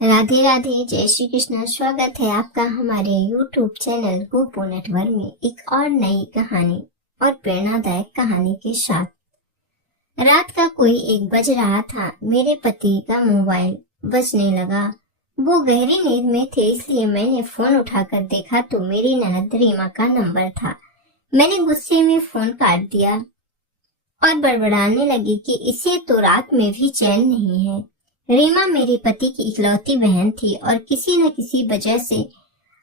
राधे राधे, जय श्री कृष्ण। स्वागत है आपका हमारे YouTube चैनल गोपो नेटवर्क में एक और नई कहानी और प्रेरणादायक कहानी के साथ। रात का कोई 1 बज रहा था। मेरे पति का मोबाइल बजने लगा। वो गहरी नींद में थे, इसलिए मैंने फोन उठाकर देखा तो मेरी ननद रीमा का नंबर था। मैंने गुस्से में फोन काट दिया और बड़बड़ाने लगी कि इसे तो रात में भी चैन नहीं है। रीमा मेरे पति की इकलौती बहन थी और किसी न किसी वजह से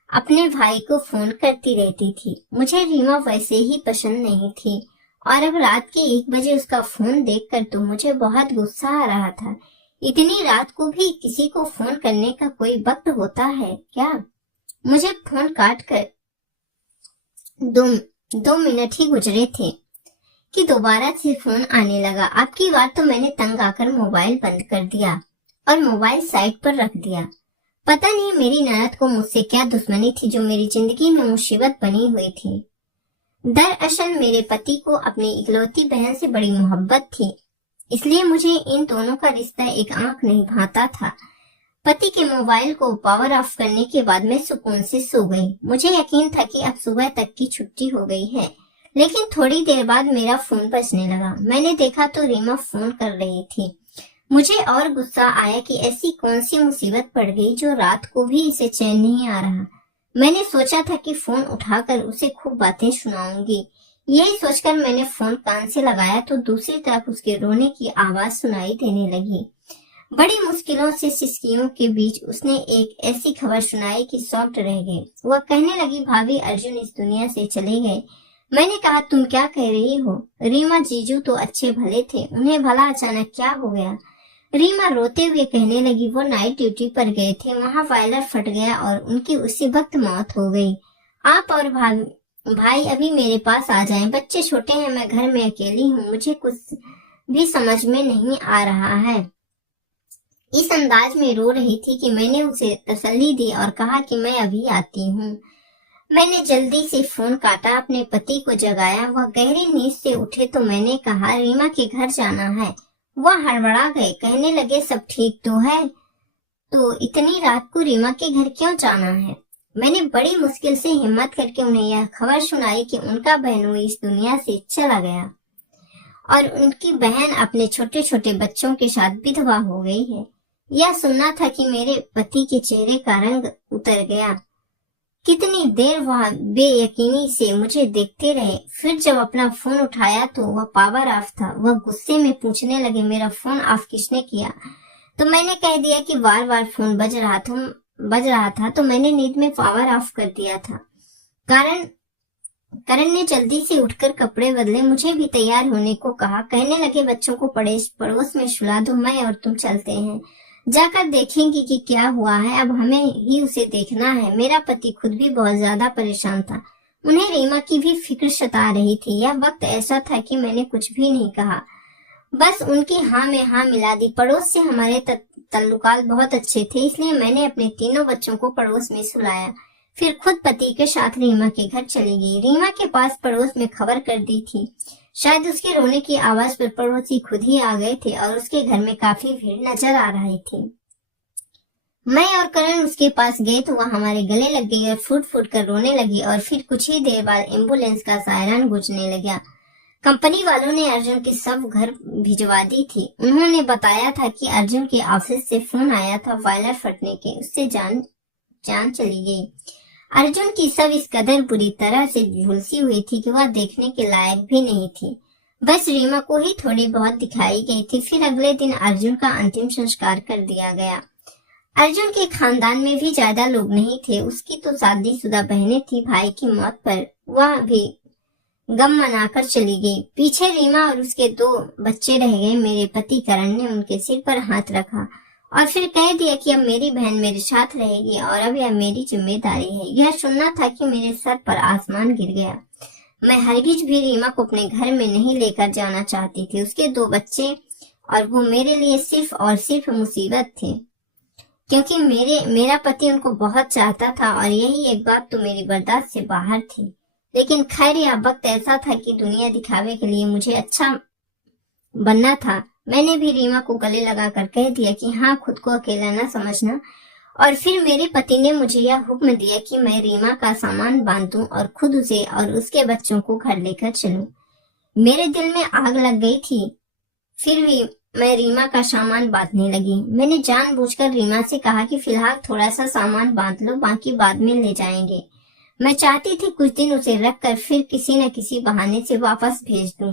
अपने भाई को फोन करती रहती थी। मुझे रीमा वैसे ही पसंद नहीं थी और अब रात के 1 बजे उसका फोन देखकर तो मुझे बहुत गुस्सा आ रहा था। इतनी रात को भी किसी को फोन करने का कोई वक्त होता है क्या? मुझे फोन काट कर दो मिनट ही गुजरे थे कि दोबारा से फोन आने लगा। आपकी बार तो मैंने तंग आकर मोबाइल बंद कर दिया और मोबाइल साइड पर रख दिया। पता नहीं मेरी ननद को मुझसे क्या दुश्मनी थी जो मेरी जिंदगी में मुसीबत बनी हुई थी। दरअसल मेरे पति को अपनी इकलौती बहन से बड़ी मोहब्बत थी, इसलिए मुझे इन दोनों का रिश्ता एक आंख नहीं भाता था। पति के मोबाइल को पावर ऑफ करने के बाद मैं सुकून से सो गई। मुझे यकीन था कि अब सुबह तक की छुट्टी हो गई है, लेकिन थोड़ी देर बाद मेरा फोन बजने लगा। मैंने देखा तो रीमा फोन कर रही थी। मुझे और गुस्सा आया कि ऐसी कौन सी मुसीबत पड़ गई जो रात को भी इसे चैन नहीं आ रहा। मैंने सोचा था कि फोन उठाकर उसे खूब बातें सुनाऊंगी। यही सोचकर मैंने फोन कान से लगाया तो दूसरी तरफ उसके रोने की आवाज सुनाई देने लगी। बड़ी मुश्किलों से सिसकियों के बीच उसने एक ऐसी खबर सुनाई कि शॉक्ड रह गए। वह कहने लगी, भाभी अर्जुन इस दुनिया से चले गए। मैंने कहा, तुम क्या कह रही हो? रीमा, जीजू तो अच्छे भले थे, उन्हें भला अचानक क्या हो गया? रीमा रोते हुए कहने लगी, वो नाइट ड्यूटी पर गए थे, वहां बॉयलर फट गया और उनकी उसी वक्त मौत हो गई। आप और भाई अभी मेरे पास आ जाएं। बच्चे छोटे हैं, मैं घर में अकेली हूँ, मुझे कुछ भी समझ में नहीं आ रहा है। इस अंदाज में रो रही थी कि मैंने उसे तसल्ली दी और कहा कि मैं अभी आती हूँ। मैंने जल्दी से फोन काटा, अपने पति को जगाया। वह गहरी नींद से उठे तो मैंने कहा, रीमा के घर जाना है। वह हड़बड़ा गए, कहने लगे, सब ठीक तो है, तो इतनी रात को रीमा के घर क्यों जाना है? मैंने बड़ी मुश्किल से हिम्मत करके उन्हें यह खबर सुनाई कि उनका बहनोई इस दुनिया से चला गया और उनकी बहन अपने छोटे छोटे बच्चों के साथ विधवा हो गई है। यह सुनना था कि मेरे पति के चेहरे का रंग उतर गया। कितनी देर वह बेयकीनी से मुझे देखते रहे। फिर जब अपना फोन उठाया तो वह पावर ऑफ था। वह गुस्से में पूछने लगे, मेरा फोन ऑफ किसने किया? तो मैंने कह दिया कि बार बार फोन बज रहा था तो मैंने नींद में पावर ऑफ कर दिया था। करण ने जल्दी से उठकर कपड़े बदले, मुझे भी तैयार होने को कहा। कहने लगे, बच्चों को पड़ोस में सुला दो, मैं और तुम चलते हैं, जाकर देखेंगे कि क्या हुआ है। अब हमें ही उसे देखना है। मेरा पति खुद भी बहुत ज्यादा परेशान था। उन्हें रीमा की भी फिक्र सता रही थी। यह वक्त ऐसा था कि मैंने कुछ भी नहीं कहा, बस उनकी हाँ में हाँ मिला दी। पड़ोस से हमारे तल्लुकात बहुत अच्छे थे, इसलिए मैंने अपने तीनों बच्चों को पड़ोस में सुलाया, फिर खुद पति के साथ रीमा के घर चली गई। रीमा के पास पड़ोस में खबर कर दी थी। शायद उसके रोने की आवाज पर पड़ोसी खुद ही आ गए थे और उसके घर में काफी भीड़ नजर आ रही थी। मैं और करण उसके पास गए तो वह हमारे गले लग गई और फूट फूट कर रोने लगी और फिर कुछ ही देर बाद एम्बुलेंस का सायरन गूंजने लगा। कंपनी वालों ने अर्जुन की सब घर भिजवा दी थी। उन्होंने बताया था कि अर्जुन के ऑफिस से फोन आया था बॉयलर फटने के, उससे जान चली गई। अर्जुन की सब इस कदर बुरी तरह से झुलसी हुई थी कि वह देखने के लायक भी नहीं थी। बस रीमा को ही थोड़ी बहुत दिखाई गई थी। फिर अगले दिन अर्जुन का अंतिम संस्कार कर दिया गया। अर्जुन के खानदान में भी ज्यादा लोग नहीं थे। उसकी तो शादीशुदा बहनें थी। भाई की मौत पर वह भी गम मनाकर चली गई। पीछे रीमा और उसके 2 बच्चे रह गए। मेरे पति करण ने उनके सिर पर हाथ रखा और फिर कह दिया कि अब मेरी बहन मेरे साथ रहेगी और अब यह मेरी जिम्मेदारी है। यह सुनना था कि मेरे सर पर आसमान गिर गया। मैं हरगिज भी रीमा को अपने घर में नहीं लेकर जाना चाहती थी। उसके 2 बच्चे और वो मेरे लिए सिर्फ और सिर्फ मुसीबत थे, क्योंकि मेरा पति उनको बहुत चाहता था और यही एक बात तो मेरी बर्दाश्त से बाहर थी। लेकिन खैर, यह वक्त ऐसा था कि दुनिया दिखावे के लिए मुझे अच्छा बनना था मैंने भी रीमा को गले लगाकर कह दिया कि हाँ, खुद को अकेला न समझना। और फिर मेरे पति ने मुझे यह हुक्म दिया कि मैं रीमा का सामान बांध दूं और खुद उसे और उसके बच्चों को घर लेकर चलूं। मेरे दिल में आग लग गई थी, फिर भी मैं रीमा का सामान बांधने लगी। मैंने जानबूझकर रीमा से कहा कि फिलहाल थोड़ा सा सामान बांध लो, बाकी बाद में ले जाएंगे। मैं चाहती थी कुछ दिन उसे रखकर फिर किसी न किसी बहाने से वापस भेज दूं।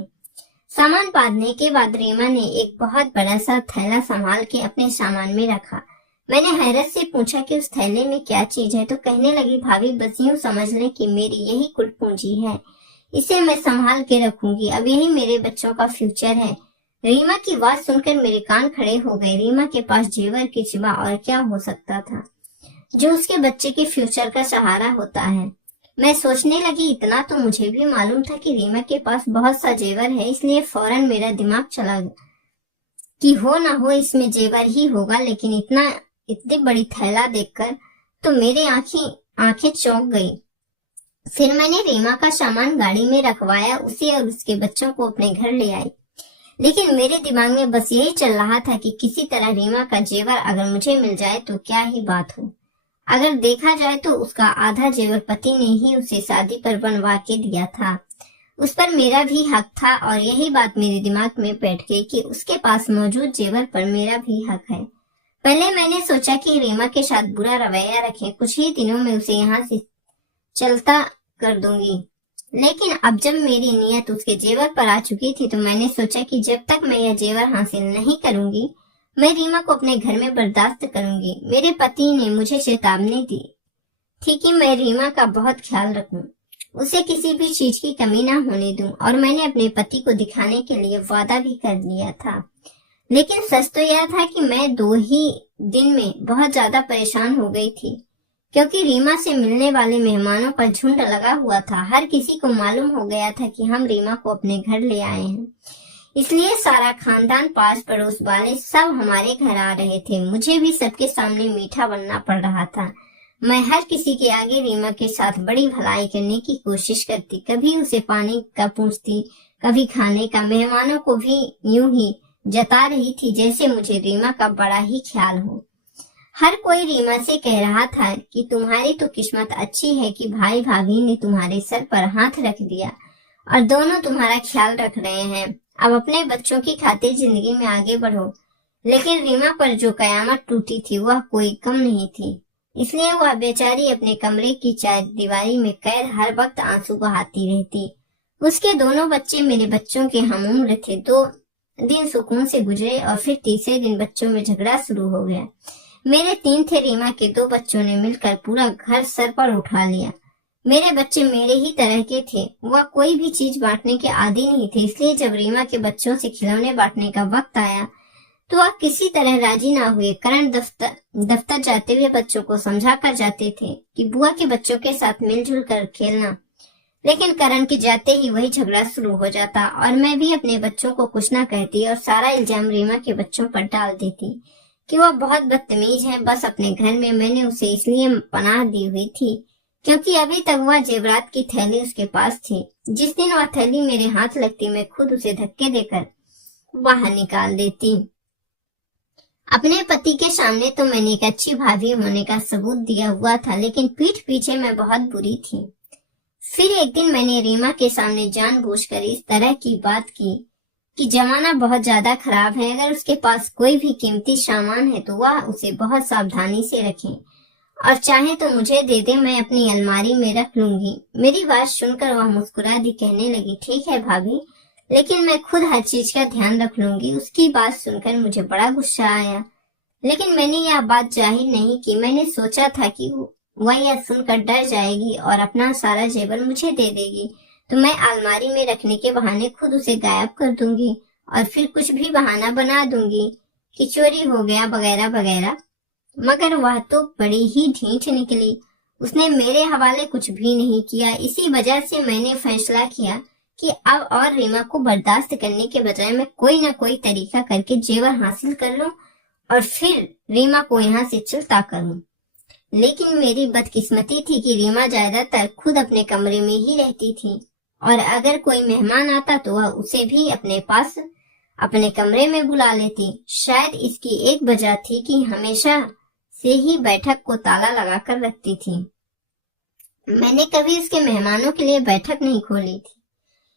सामान बांधने के बाद रीमा ने एक बहुत बड़ा सा थैला संभाल के अपने सामान में रखा। मैंने हैरत से पूछा कि उस थैले में क्या चीज है, तो कहने लगी, भाभी बस यूं समझ लें कि मेरी यही कुल पूंजी है, इसे मैं संभाल के रखूंगी, अब यही मेरे बच्चों का फ्यूचर है। रीमा की बात सुनकर मेरे कान खड़े हो गए। रीमा के पास जेवर के सिवा और क्या हो सकता था जो उसके बच्चे के फ्यूचर का सहारा होता है। मैं सोचने लगी, इतना तो मुझे भी मालूम था कि रीमा के पास बहुत सा जेवर है, इसलिए फौरन मेरा दिमाग चला कि हो ना हो इसमें जेवर ही होगा। लेकिन इतनी बड़ी थैला देखकर तो मेरी आंखें चौंक गई। फिर मैंने रीमा का सामान गाड़ी में रखवाया, उसे और उसके बच्चों को अपने घर ले आई। लेकिन मेरे दिमाग में बस यही चल रहा था कि किसी तरह रीमा का जेवर अगर मुझे मिल जाए तो क्या ही बात हो। अगर देखा जाए तो उसका आधा जेवर पति ने ही उसे शादी पर बनवा के दिया था, उस पर मेरा भी हक था। और यही बात मेरे दिमाग में बैठ गई कि उसके पास मौजूद जेवर पर मेरा भी हक है। पहले मैंने सोचा कि रीमा के साथ बुरा रवैया रखें, कुछ ही दिनों में उसे यहाँ से चलता कर दूंगी। लेकिन अब जब मेरी नियत उसके जेवर पर आ चुकी थी तो मैंने सोचा कि जब तक मैं यह जेवर हासिल नहीं करूंगी मैं रीमा को अपने घर में बर्दाश्त करूंगी। मेरे पति ने मुझे चेतावनी दी थी कि मैं रीमा का बहुत ख्याल रखूं, उसे किसी भी चीज की कमी ना होने दूं, और मैंने अपने पति को दिखाने के लिए वादा भी कर लिया था। लेकिन सच तो यह था कि मैं 2 ही दिन में बहुत ज्यादा परेशान हो गई थी, क्योंकि रीमा से मिलने वाले मेहमानों पर झुंड लगा हुआ था। हर किसी को मालूम हो गया था कि हम रीमा को अपने घर ले आए हैं, इसलिए सारा खानदान, पास पड़ोस वाले सब हमारे घर आ रहे थे। मुझे भी सबके सामने मीठा बनना पड़ रहा था। मैं हर किसी के आगे रीमा के साथ बड़ी भलाई करने की कोशिश करती, कभी उसे पानी का पूछती, कभी खाने का। मेहमानों को भी यूं ही जता रही थी जैसे मुझे रीमा का बड़ा ही ख्याल हो। हर कोई रीमा से कह रहा था कि तुम्हारी तो किस्मत अच्छी है कि भाई भाभी ने तुम्हारे सर पर हाथ रख दिया और दोनों तुम्हारा ख्याल रख रहे हैं। अब अपने बच्चों की खातिर जिंदगी में आगे बढ़ो। लेकिन रीमा पर जो कयामत टूटी थी वह कोई कम नहीं थी, इसलिए वह बेचारी अपने कमरे की चार दीवारी में कैद हर वक्त आंसू बहाती रहती। उसके दोनों बच्चे मेरे बच्चों के हमउम्र थे। 2 दिन सुकून से गुजरे और फिर तीसरे दिन बच्चों में झगड़ा शुरू हो गया। मेरे 3 थे, रीमा के 2 बच्चों ने मिलकर पूरा घर सर पर उठा लिया। मेरे बच्चे मेरे ही तरह के थे, वह कोई भी चीज बांटने के आदी नहीं थे, इसलिए जब रीमा के बच्चों से खिलौने बांटने का वक्त आया तो वह किसी तरह राजी ना हुए। करण दफ्तर जाते हुए बच्चों को समझा कर जाते थे कि बुआ के बच्चों के साथ मिलजुल कर खेलना, लेकिन करण के जाते ही वही झगड़ा शुरू हो जाता और मैं भी अपने बच्चों को कुछ ना कहती और सारा इल्जाम रीमा के बच्चों पर डाल देती कि वह बहुत बदतमीज है। बस अपने घर में मैंने उसे इसलिए पनाह दी हुई थी क्योंकि अभी तक वह जेवरात की थैली उसके पास थी। जिस दिन वह थैली मेरे हाथ लगती मैं खुद उसे धक्के देकर बाहर निकाल देती। अपने पति के सामने तो मैंने एक अच्छी भाभी होने का सबूत दिया हुआ था, लेकिन पीठ पीछे मैं बहुत बुरी थी। फिर एक दिन मैंने रीमा के सामने जानबूझकर इस तरह की बात की कि जमाना बहुत ज्यादा खराब है, अगर उसके पास कोई भी कीमती सामान है तो वह उसे बहुत सावधानी से रखे और चाहे तो मुझे दे दे, मैं अपनी अलमारी में रख लूंगी। मेरी बात सुनकर वह मुस्कुरा दी, कहने लगी, ठीक है भाभी, लेकिन मैं खुद हर चीज का ध्यान रख लूंगी। उसकी बात सुनकर मुझे बड़ा गुस्सा आया, लेकिन मैंने यह बात जाहिर नहीं की। मैंने सोचा था कि वह यह सुनकर डर जाएगी और अपना सारा जेवर मुझे दे देगी, तो मैं अलमारी में रखने के बहाने खुद उसे गायब कर दूंगी और फिर कुछ भी बहाना बना दूंगी कि चोरी हो गया वगैरह वगैरह। मगर वह तो बड़ी ही ढीठ निकली, उसने मेरे हवाले कुछ भी नहीं किया। इसी वजह से मैंने फैसला किया कि अब और रीमा को बर्दाश्त करने के बजाय मैं कोई न कोई तरीका करके जेवर हासिल कर लूं और फिर रीमा को यहाँ से चलता करूं। लेकिन मेरी बदकिस्मती थी कि रीमा ज्यादातर खुद अपने कमरे में ही रहती थी और अगर कोई मेहमान आता तो वह उसे भी अपने पास अपने कमरे में बुला लेती। शायद इसकी एक वजह थी कि हमेशा से ही बैठक को ताला लगाकर रखती थी। मैंने कभी उसके मेहमानों के लिए बैठक नहीं खोली थी,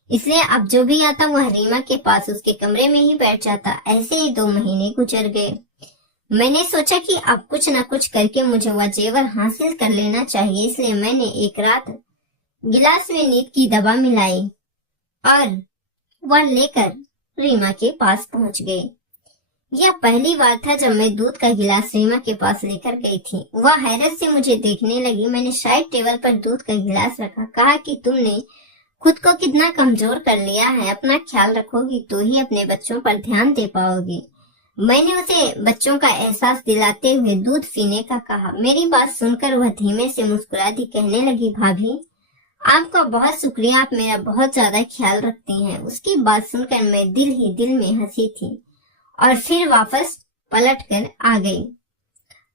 इसलिए अब जो भी आता वह रीमा के पास उसके कमरे में ही बैठ जाता। ऐसे ही 2 महीने गुजर गए। मैंने सोचा कि अब कुछ न कुछ करके मुझे वह जेवर हासिल कर लेना चाहिए, इसलिए मैंने एक रात गिलास में नींद की दवा मिलाई और वह लेकर रीमा के पास पहुंच गई। यह पहली बार था जब मैं दूध का गिलास रीमा के पास लेकर गई थी। वह हैरत से मुझे देखने लगी। मैंने शायद टेबल पर दूध का गिलास रखा, कहा कि तुमने खुद को कितना कमजोर कर लिया है, अपना ख्याल रखोगी तो ही अपने बच्चों पर ध्यान दे पाओगी। मैंने उसे बच्चों का एहसास दिलाते हुए दूध पीने का कहा। मेरी बात सुनकर वह धीमे से मुस्कुरा दी, कहने लगी, भाभी आपका बहुत शुक्रिया, आप मेरा बहुत ज्यादा ख्याल रखती हैं। उसकी बात सुनकर मैं दिल ही दिल में हंसी थी और फिर वापस पलट कर आ गई।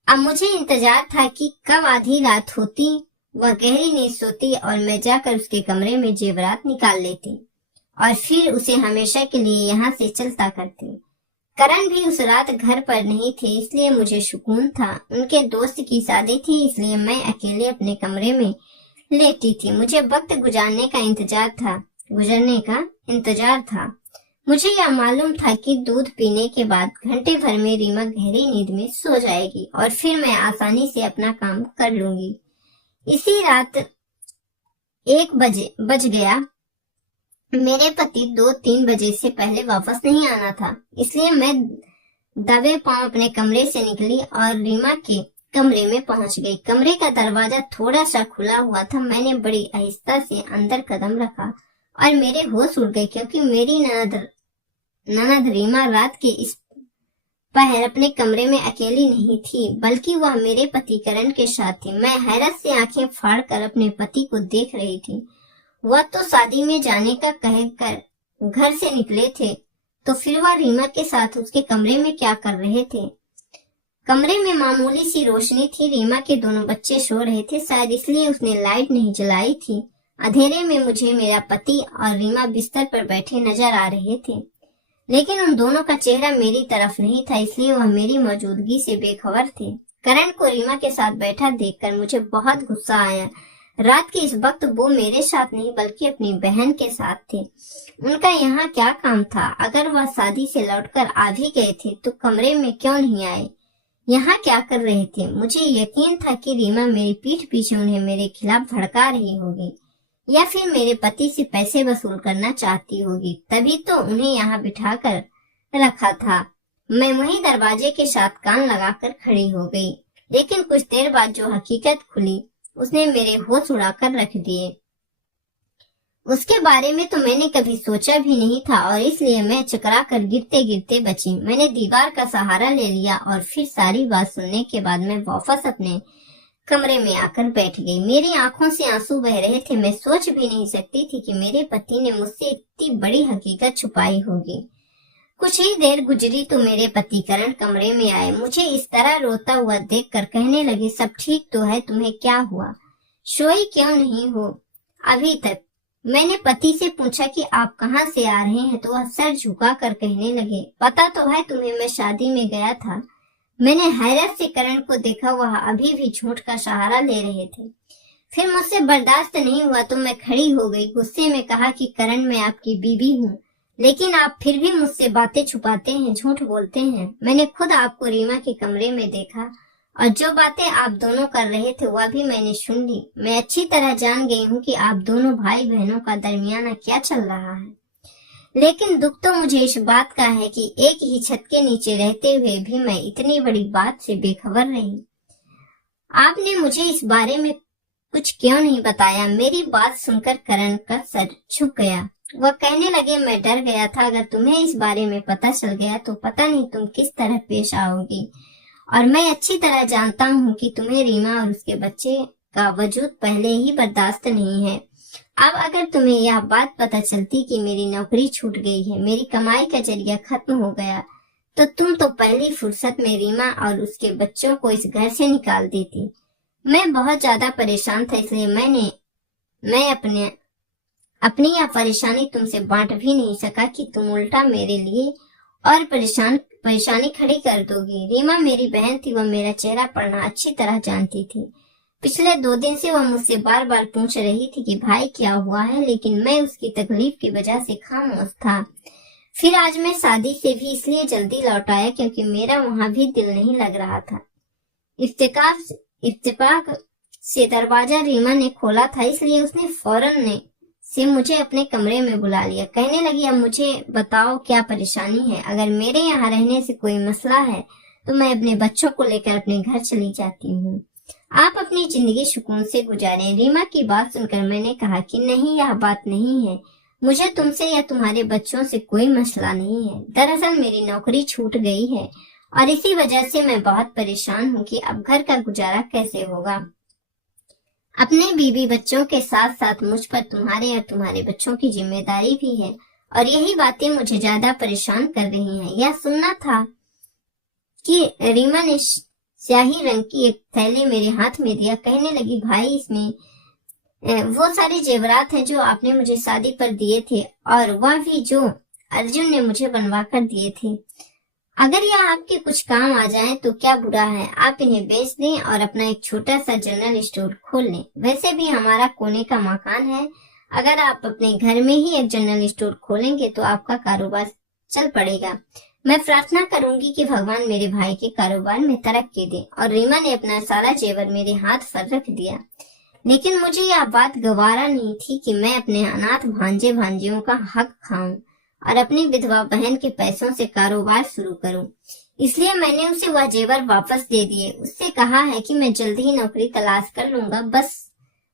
अब मुझे इंतजार था कि कब आधी रात होती, वह गहरी नींद सोती और मैं जाकर उसके कमरे में जेवरात निकाल लेती और फिर उसे हमेशा के लिए यहाँ से चलता करती। करण भी उस रात घर पर नहीं थे, इसलिए मुझे सुकून था। उनके दोस्त की शादी थी, इसलिए मैं अकेले अपने कमरे में लेटी थी। मुझे वक्त गुजरने का इंतजार था। मुझे यह मालूम था कि दूध पीने के बाद घंटे भर में रीमा गहरी नींद में सो जाएगी और फिर मैं आसानी से अपना काम कर लूंगी। इसी रात 1 बज गया। मेरे पति 2-3 बजे से पहले वापस नहीं आना था, इसलिए मैं दबे पांव अपने कमरे से निकली और रीमा के कमरे में पहुंच गई। कमरे का दरवाजा थोड़ा सा खुला हुआ था। मैंने बड़ी आहिस्ता से अंदर कदम रखा और मेरे होश उड़ गए, क्योंकि मेरी ननद रीमा रात के इस पहर अपने कमरे में अकेली नहीं थी, बल्कि वह मेरे पति करण के साथ थी। मैं हैरत से आंखें फाड़कर अपने पति को देख रही थी। वह तो शादी में जाने का कहकर घर से निकले थे, तो फिर वह रीमा के साथ उसके कमरे में क्या कर रहे थे? कमरे में मामूली सी रोशनी थी। रीमा के दोनों बच्चे सो रहे थे, शायद इसलिए उसने लाइट नहीं जलाई थी। अंधेरे में मुझे मेरा पति और रीमा बिस्तर पर बैठे नजर आ रहे थे, लेकिन उन दोनों का चेहरा मेरी तरफ नहीं था, इसलिए वह मेरी मौजूदगी से बेखबर थे। करण को रीमा के साथ बैठा देखकर मुझे बहुत गुस्सा आया। रात के इस वक्त वो मेरे साथ नहीं बल्कि अपनी बहन के साथ थे। उनका यहाँ क्या काम था? अगर वह शादी से लौटकर आ भी गए थे तो कमरे में क्यों नहीं आए? यहाँ क्या कर रहे थे? मुझे यकीन था कि रीमा मेरी पीठ पीछे उन्हें मेरे खिलाफ भड़का रही होगी या फिर मेरे पति से पैसे वसूल करना चाहती होगी, तभी तो उन्हें यहाँ बिठाकर रखा था। मैं वहीं दरवाजे के साथ कान लगाकर खड़ी हो गई, लेकिन कुछ देर बाद जो हकीकत खुली उसने मेरे होश उड़ाकर रख दिए। उसके बारे में तो मैंने कभी सोचा भी नहीं था और इसलिए मैं चकरा कर गिरते गिरते बची। मैंने दीवार का सहारा ले लिया और फिर सारी बात सुनने के बाद मैं वापस अपने कमरे में आकर बैठ गई। मेरी आंखों से आंसू बह रहे थे। मैं सोच भी नहीं सकती थी कि मेरे पति ने मुझसे इतनी बड़ी हकीकत छुपाई होगी। कुछ ही देर गुजरी तो मेरे पति करण कमरे में आए। मुझे इस तरह रोता हुआ देखकर कहने लगे, सब ठीक तो है? तुम्हें क्या हुआ? सोई क्यों नहीं हो अभी तक? मैंने पति से पूछा कि आप कहाँ से आ रहे हैं, तो वह सर झुका कर कहने लगे, पता तो है तुम्हें, मैं शादी में गया था। मैंने हैरत से करण को देखा, वह अभी भी झूठ का सहारा ले रहे थे। फिर मुझसे बर्दाश्त नहीं हुआ तो मैं खड़ी हो गई। गुस्से में कहा कि करण, मैं आपकी बीवी हूँ, लेकिन आप फिर भी मुझसे बातें छुपाते हैं, झूठ बोलते हैं। मैंने खुद आपको रीमा के कमरे में देखा और जो बातें आप दोनों कर रहे थे वह भी मैंने सुन ली। मैं अच्छी तरह जान गई हूँ कि आप दोनों भाई बहनों का दरमियाना क्या चल रहा है, लेकिन दुख तो मुझे इस बात का है कि एक ही छत के नीचे रहते हुए भी मैं इतनी बड़ी बात से बेखबर रही। आपने मुझे इस बारे में कुछ क्यों नहीं बताया? मेरी बात सुनकर करण का सर झुक गया। वह कहने लगे, मैं डर गया था अगर तुम्हें इस बारे में पता चल गया तो पता नहीं तुम किस तरह पेश आओगी, और मैं अच्छी तरह जानता हूँ कि तुम्हें रीमा और उसके बच्चे का वजूद पहले ही बर्दाश्त नहीं है। अब अगर तुम्हें यह बात पता चलती कि मेरी नौकरी छूट गई है, मेरी कमाई का जरिया खत्म हो गया, तो तुम तो पहली फुर्सत में रीमा और उसके बच्चों को इस घर से निकाल देती। मैं बहुत ज्यादा परेशान था, इसलिए मैं अपनी यह परेशानी तुमसे बांट भी नहीं सका कि तुम उल्टा मेरे लिए और परेशानी खड़ी कर दोगी। रीमा मेरी बहन थी, वह मेरा चेहरा पढ़ना अच्छी तरह जानती थी। पिछले 2 दिन से वह मुझसे बार बार पूछ रही थी कि भाई क्या हुआ है, लेकिन मैं उसकी तकलीफ की वजह से खामोश था। फिर आज मैं शादी से भी इसलिए जल्दी लौट आया क्योंकि मेरा वहां भी दिल नहीं लग रहा था। इत्तेफाक से दरवाजा रीमा ने खोला था, इसलिए उसने फौरन से मुझे अपने कमरे में बुला लिया। कहने लगी, अब मुझे बताओ क्या परेशानी है। अगर मेरे यहाँ रहने से कोई मसला है तो मैं अपने बच्चों को लेकर अपने घर चली जाती हूँ। आप अपनी जिंदगी सुकून से गुजारें। रीमा की बात सुनकर मैंने कहा कि नहीं, यह बात नहीं है। मुझे तुमसे या तुम्हारे बच्चों से कोई मसला नहीं है। दरअसल मेरी नौकरी छूट गई है और इसी वजह से मैं बहुत परेशान हूँ कि अब घर का गुजारा कैसे होगा। अपने बीवी बच्चों के साथ साथ मुझ पर तुम्हारे और तुम्हारे बच्चों की जिम्मेदारी भी है और यही बातें मुझे ज्यादा परेशान कर रही हैं। यह सुनना था कि रीमा ने स्याही रंग की एक थैली मेरे हाथ में दिया। कहने लगी, भाई इसमें वो सारे जेवरात हैं जो आपने मुझे शादी पर दिए थे और वह भी जो अर्जुन ने मुझे बनवा कर दिए थे। अगर यह आपके कुछ काम आ जाए तो क्या बुरा है। आप इन्हें बेच दें और अपना एक छोटा सा जनरल स्टोर खोल लें। वैसे भी हमारा कोने का मकान है। अगर आप अपने घर में ही एक जनरल स्टोर खोलेंगे तो आपका कारोबार चल पड़ेगा। मैं प्रार्थना करूंगी कि भगवान मेरे भाई के कारोबार में तरक्की दे। और रीमा ने अपना सारा जेवर मेरे हाथ पर रख दिया। लेकिन मुझे यह बात गवारा नहीं थी कि मैं अपने अनाथ भांजे भांजियों का हक खाऊं और अपनी विधवा बहन के पैसों से कारोबार शुरू करूं। इसलिए मैंने उसे वह जेवर वापस दे दिए। उससे कहा है कि मैं जल्द ही नौकरी तलाश कर लूंगा। बस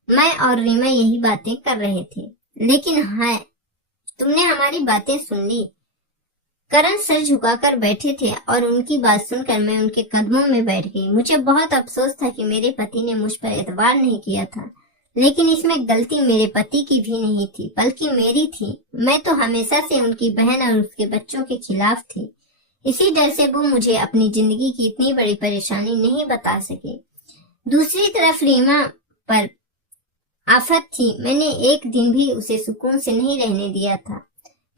मैं और रीमा यही बातें कर रहे थे। लेकिन हाँ, तुमने हमारी बातें सुन ली। करण सर झुकाकर बैठे थे और उनकी बात सुनकर मैं उनके कदमों में बैठ गई। मुझे बहुत अफसोस था कि मेरे पति ने मुझ पर एतबार नहीं किया था, लेकिन इसमें गलती मेरे पति की भी नहीं थी बल्कि मेरी थी। मैं तो हमेशा से उनकी बहन और उसके बच्चों के खिलाफ थी। इसी डर से वो मुझे अपनी जिंदगी की इतनी बड़ी परेशानी नहीं बता सके। दूसरी तरफ रीमा पर आफत थी। मैंने एक दिन भी उसे सुकून से नहीं रहने दिया था।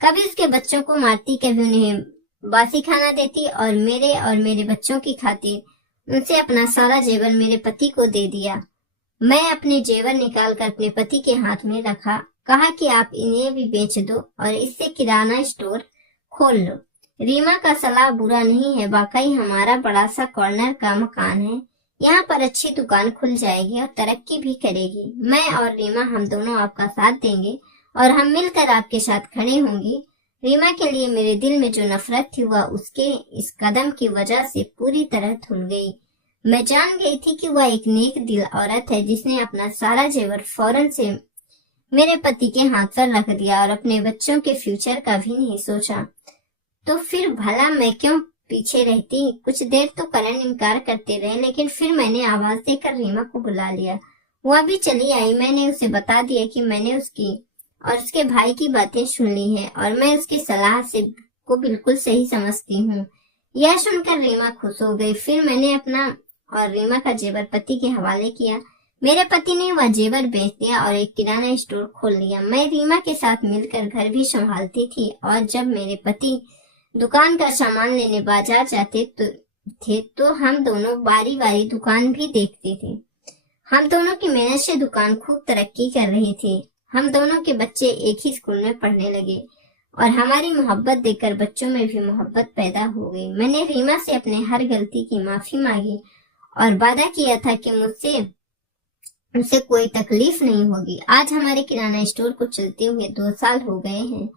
कभी उसके बच्चों को मारती, कभी उन्हें बासी खाना देती और मेरे बच्चों की खातिर उनसे अपना सारा जेवर मेरे पति को दे दिया। मैं अपने जेवर निकालकर अपने पति के हाथ में रखा। कहा कि आप इन्हें भी बेच दो और इससे किराना स्टोर खोल लो। रीमा का सलाह बुरा नहीं है। वाकई हमारा बड़ा सा कॉर्नर का मकान है। यहाँ पर अच्छी दुकान खुल जाएगी और तरक्की भी करेगी। मैं और रीमा हम दोनों आपका साथ देंगे और हम मिलकर आपके साथ खड़े होंगे। रीमा के लिए मेरे दिल में जो नफरत थी वह उसके इस कदम की वजह से पूरी तरह धुल गई। मैं जान गई थी कि वह एक नेक दिल औरत है जिसने अपना सारा जेवर फौरन से मेरे पति के हाथ पर रख दिया और अपने बच्चों के फ्यूचर का भी नहीं सोचा। तो फिर भला मैं क्यों पीछे रहती। कुछ देर तो करण इनकार करते रहे, लेकिन फिर मैंने आवाज देकर रीमा को बुला लिया। वह भी चली आई। मैंने उसे बता दिया कि मैंने उसकी और उसके भाई की बातें सुन ली है और मैं उसकी सलाह से को बिल्कुल सही समझती हूँ। यह सुनकर रीमा खुश हो गई। फिर मैंने अपना और रीमा का जेवर पति के हवाले किया। मेरे पति ने वह जेवर बेच दिया और एक किराना स्टोर खोल लिया। मैं रीमा के साथ मिलकर घर भी संभालती थी और जब मेरे पति दुकान का सामान लेने बाजार जाते थे तो हम दोनों बारी बारी दुकान भी देखते थे। हम दोनों की मेहनत से दुकान खूब तरक्की कर रही थी। हम दोनों के बच्चे एक ही स्कूल में पढ़ने लगे और हमारी मोहब्बत देखकर बच्चों में भी मोहब्बत पैदा हो गई। मैंने रीमा से अपने हर गलती की माफी मांगी और वादा किया था कि मुझसे कोई तकलीफ नहीं होगी। आज हमारे किराना स्टोर को चलते हुए 2 साल हो गए हैं।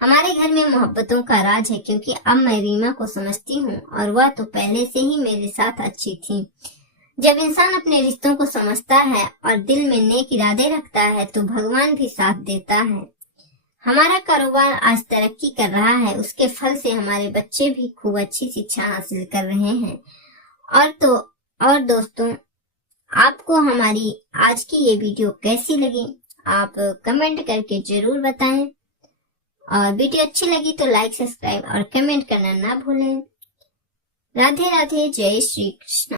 हमारे घर में मोहब्बतों का राज है क्योंकि अब मैं रीमा को समझती हूँ और वह तो पहले से ही मेरे साथ अच्छी थी। जब इंसान अपने रिश्तों को समझता है और दिल में नेक इरादे रखता है तो भगवान भी साथ देता है। हमारा कारोबार आज तरक्की कर रहा है। उसके फल से हमारे बच्चे भी खूब अच्छी शिक्षा हासिल कर रहे हैं। और दोस्तों, आपको हमारी आज की ये वीडियो कैसी लगी आप कमेंट करके जरूर बताएं। और वीडियो अच्छी लगी तो लाइक, सब्सक्राइब और कमेंट करना ना भूलें। राधे राधे, जय श्री कृष्ण।